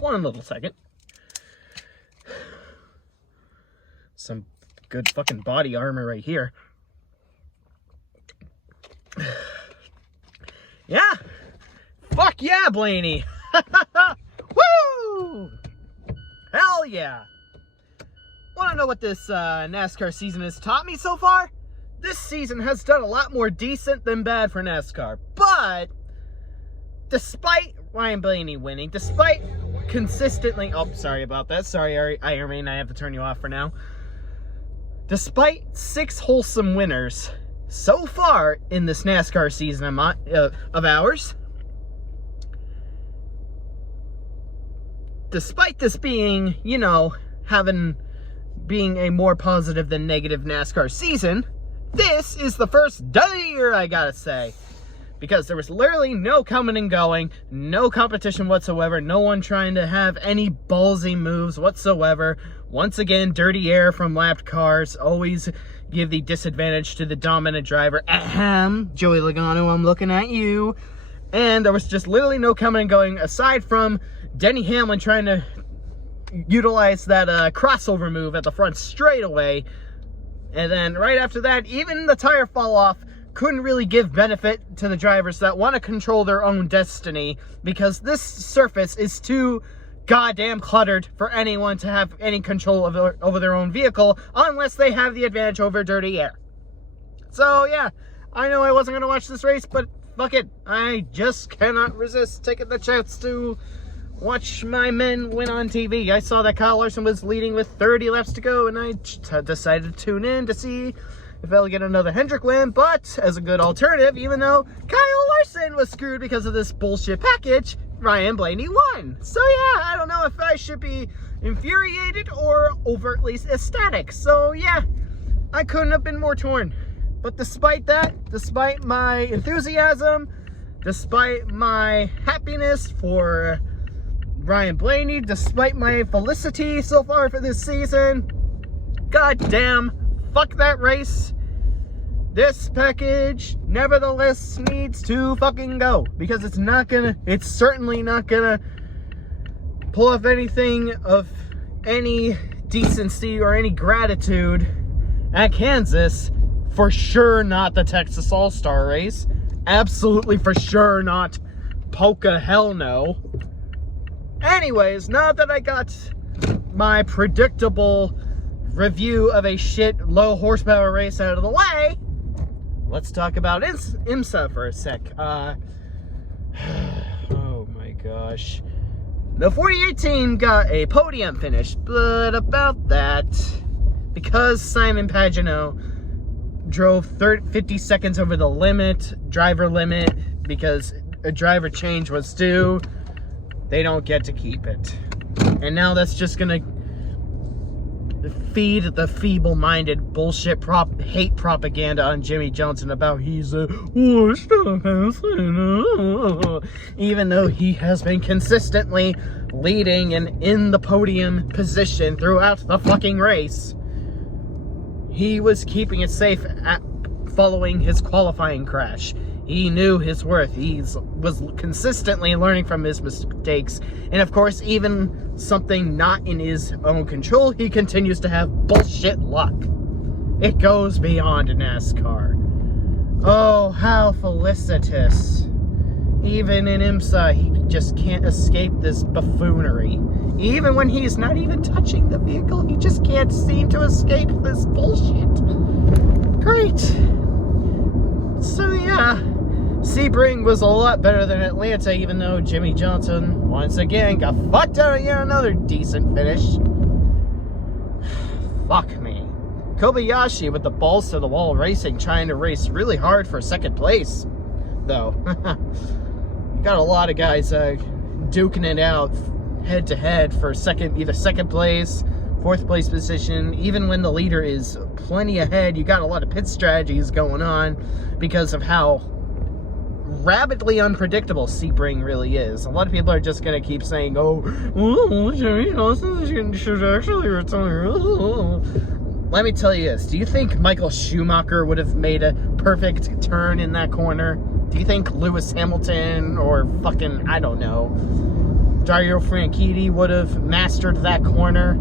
One little second. Some good fucking body armor right here. Yeah! Fuck yeah, Blaney! Woo! Hell yeah! Want to know what this NASCAR season has taught me so far? This season has done a lot more decent than bad for NASCAR. But, despite Ryan Blaney winning, despite consistently... Oh, sorry about that. Sorry, Iron Man, I have to turn you off for now. Despite 6 wholesome winners so far in this NASCAR season of ours, despite this being, you know, being a more positive than negative NASCAR season, this is the first year, I gotta say. Because there was literally no coming and going, no competition whatsoever, no one trying to have any ballsy moves whatsoever. Once again, dirty air from lapped cars always give the disadvantage to the dominant driver. Ahem, Joey Logano, I'm looking at you. And there was just literally no coming and going aside from Denny Hamlin trying to utilize that crossover move at the front straightaway. And then right after that, even the tire fall off couldn't really give benefit to the drivers that want to control their own destiny, because this surface is too goddamn cluttered for anyone to have any control over their own vehicle unless they have the advantage over dirty air. So yeah, I know I wasn't going to watch this race, but fuck it. I just cannot resist taking the chance to watch my men win on TV. I saw that Kyle Larson was leading with 30 laps to go, and I decided to tune in to see if I'll get another Hendrick win. But as a good alternative, even though Kyle Larson was screwed because of this bullshit package, Ryan Blaney won. So yeah, I don't know if I should be infuriated or overtly ecstatic. So yeah, I couldn't have been more torn. But despite that, despite my enthusiasm, despite my happiness for Ryan Blaney, despite my felicity so far for this season, goddamn, fuck that race. This package, nevertheless, needs to fucking go. Because it's certainly not gonna pull off anything of any decency or any gratitude at Kansas. For sure not the Texas All-Star race. Absolutely for sure not Polka Hell No. Anyways, now that I got my predictable review of a shit low horsepower race out of the way, let's talk about IMSA for a sec. Oh my gosh. The 48 team got a podium finish, but about that, because Simon Pagenaud drove 50 seconds over the driver limit, because a driver change was due, they don't get to keep it. And now that's just gonna feed the feeble-minded bullshit hate propaganda on Jimmy Johnson about he's a washed up person, even though he has been consistently leading and in the podium position throughout the fucking race. He was keeping it safe following his qualifying crash. He knew his worth. He was consistently learning from his mistakes. And of course, even something not in his own control, he continues to have bullshit luck. It goes beyond NASCAR. Oh, how felicitous. Even in IMSA, he just can't escape this buffoonery. Even when he's not even touching the vehicle, he just can't seem to escape this bullshit. Great. So yeah, Sebring was a lot better than Atlanta, even though Jimmy Johnson, once again, got fucked out of yet another decent finish. Fuck me. Kobayashi with the balls to the wall racing, trying to race really hard for second place, though. Got a lot of guys duking it out head to head for either second place, fourth place position. Even when the leader is plenty ahead, you got a lot of pit strategies going on because of how rapidly unpredictable Sebring really is. A lot of people are just going to keep saying, oh, Jimmy Johnson should actually retire. Let me tell you this. Do you think Michael Schumacher would have made a perfect turn in that corner? Do you think Lewis Hamilton or fucking, I don't know, Dario Franchitti would have mastered that corner.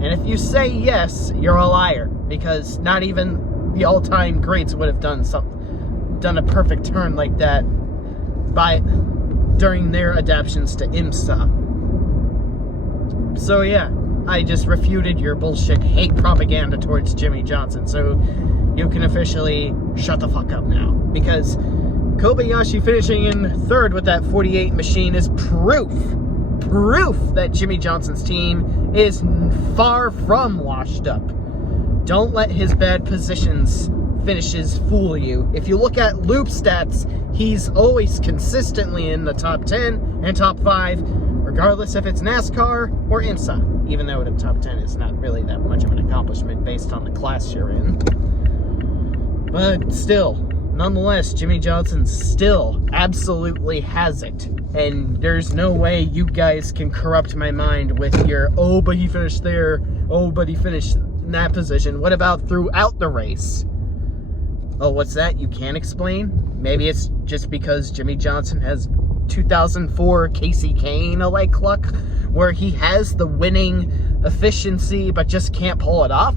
And if you say yes, you're a liar, because not even the all-time greats would have done a perfect turn like that during their adaptations to IMSA. So yeah, I just refuted your bullshit hate propaganda towards Jimmie Johnson, so you can officially shut the fuck up now. Because Kobayashi finishing in third with that 48 machine is proof that Jimmie Johnson's team is far from washed up. Don't let his bad finishes fool you. If you look at loop stats, he's always consistently in the top 10 and top 5, regardless if it's NASCAR or IMSA, even though the top 10 is not really that much of an accomplishment based on the class you're in. But still, nonetheless, Jimmie Johnson still absolutely has it. And there's no way you guys can corrupt my mind with your, oh, but he finished there, oh, but he finished in that position. What about throughout the race? Oh, what's that? You can't explain? Maybe it's just because Jimmie Johnson has 2004 Casey Kane-alike luck, where he has the winning efficiency but just can't pull it off?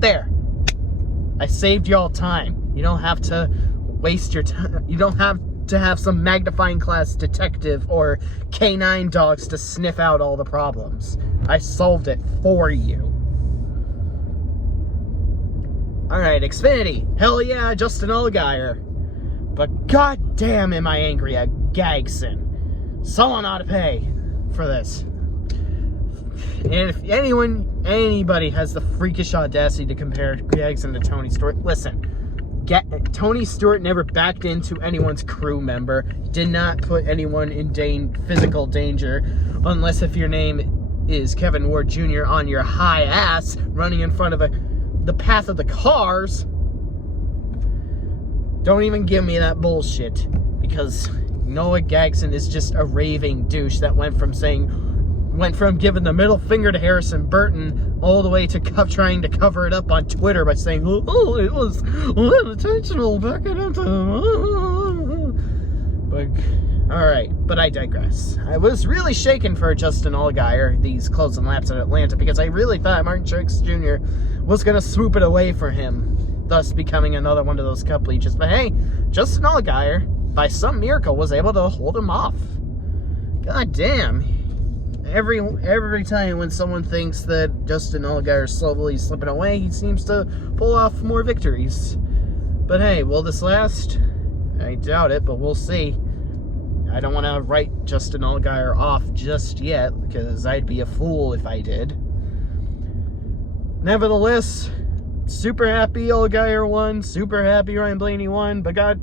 There. I saved y'all time. You don't have to waste your time. You don't have to have some magnifying glass detective or canine dogs to sniff out all the problems. I solved it for you. Alright, Xfinity. Hell yeah, Justin Allgaier. But goddamn am I angry at Gagson. Someone ought to pay for this. And if anybody has the freakish audacity to compare Gagson to Tony Stewart, listen. Tony Stewart never backed into anyone's crew member, did not put anyone in physical danger, unless if your name is Kevin Ward Jr. on your high ass, running in front of the path of the cars. Don't even give me that bullshit, because Noah Gragson is just a raving douche that went from giving the middle finger to Harrison Burton all the way to trying to cover it up on Twitter by saying, oh, it was unintentional back in But, alright, but I digress. I was really shaken for Justin Allgaier these closing laps at Atlanta, because I really thought Martin Truex Jr. was going to swoop it away for him, thus becoming another one of those cup leeches. But hey, Justin Allgaier, by some miracle, was able to hold him off. God damn. Every time when someone thinks that Justin Allgaier is slowly slipping away, he seems to pull off more victories. But hey, will this last? I doubt it, but we'll see. I don't want to write Justin Allgaier off just yet, because I'd be a fool if I did. Nevertheless, super happy Allgaier won, super happy Ryan Blaney won, but God,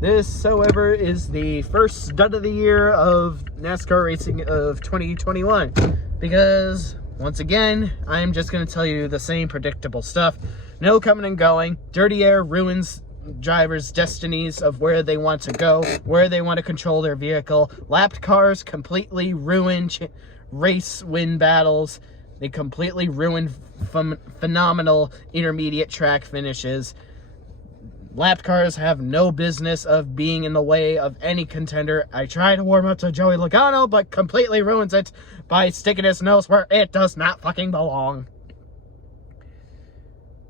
this, however, is the first stud of the year of NASCAR racing of 2021, because, once again, I'm just going to tell you the same predictable stuff. No coming and going. Dirty air ruins drivers' destinies of where they want to go, where they want to control their vehicle. Lapped cars completely ruin race win battles. They completely ruin phenomenal intermediate track finishes. Lapped cars have no business of being in the way of any contender. I try to warm up to Joey Logano, but completely ruins it by sticking his nose where it does not fucking belong.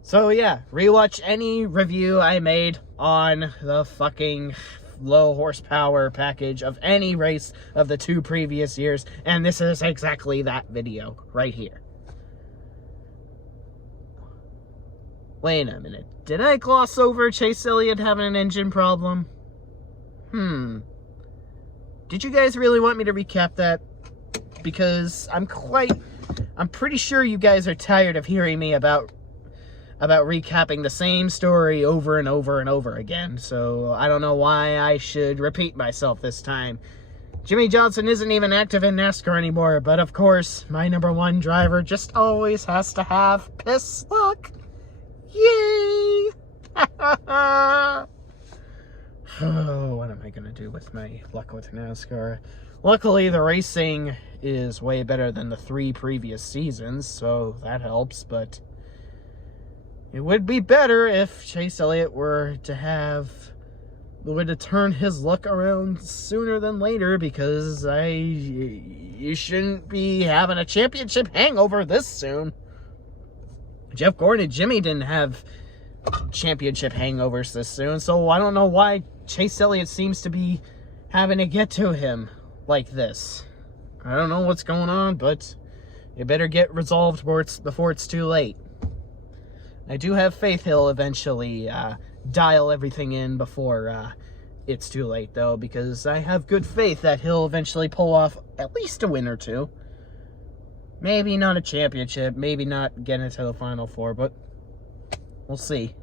So yeah, rewatch any review I made on the fucking low horsepower package of any race of the 2 previous years, and this is exactly that video right here. Wait a minute. Did I gloss over Chase Elliott having an engine problem? Did you guys really want me to recap that? Because I'm pretty sure you guys are tired of hearing me about recapping the same story over and over and over again. So I don't know why I should repeat myself this time. Jimmie Johnson isn't even active in NASCAR anymore, but of course, my #1 driver just always has to have piss luck. Yay! Oh, what am I going to do with my luck with NASCAR? Luckily, the racing is way better than the 3 previous seasons, so that helps, but it would be better if Chase Elliott were to have would turn his luck around sooner than later, because you shouldn't be having a championship hangover this soon. Jeff Gordon and Jimmy didn't have championship hangovers this soon, so I don't know why Chase Elliott seems to be having to get to him like this. I don't know what's going on, but it better get resolved before it's too late. I do have faith he'll eventually dial everything in before it's too late, though, because I have good faith that he'll eventually pull off at least a win or two. Maybe not a championship, maybe not get into the Final Four, but we'll see.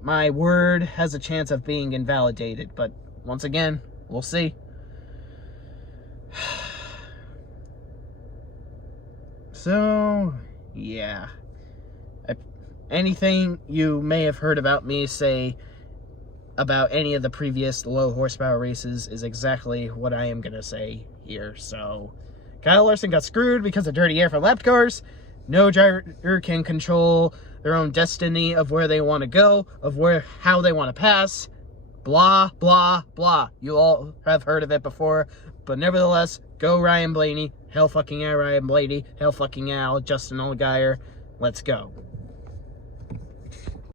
My word has a chance of being invalidated, but once again, we'll see. So, yeah. Anything you may have heard about me say about any of the previous low horsepower races is exactly what I am going to say here. So, Kyle Larson got screwed because of dirty air from lapped cars. No driver can control their own destiny of where they want to go, of how they want to pass. Blah, blah, blah. You all have heard of it before, but nevertheless, go Ryan Blaney. Hell fucking yeah, Ryan Blaney. Hell fucking yeah, Justin Allgaier. Let's go.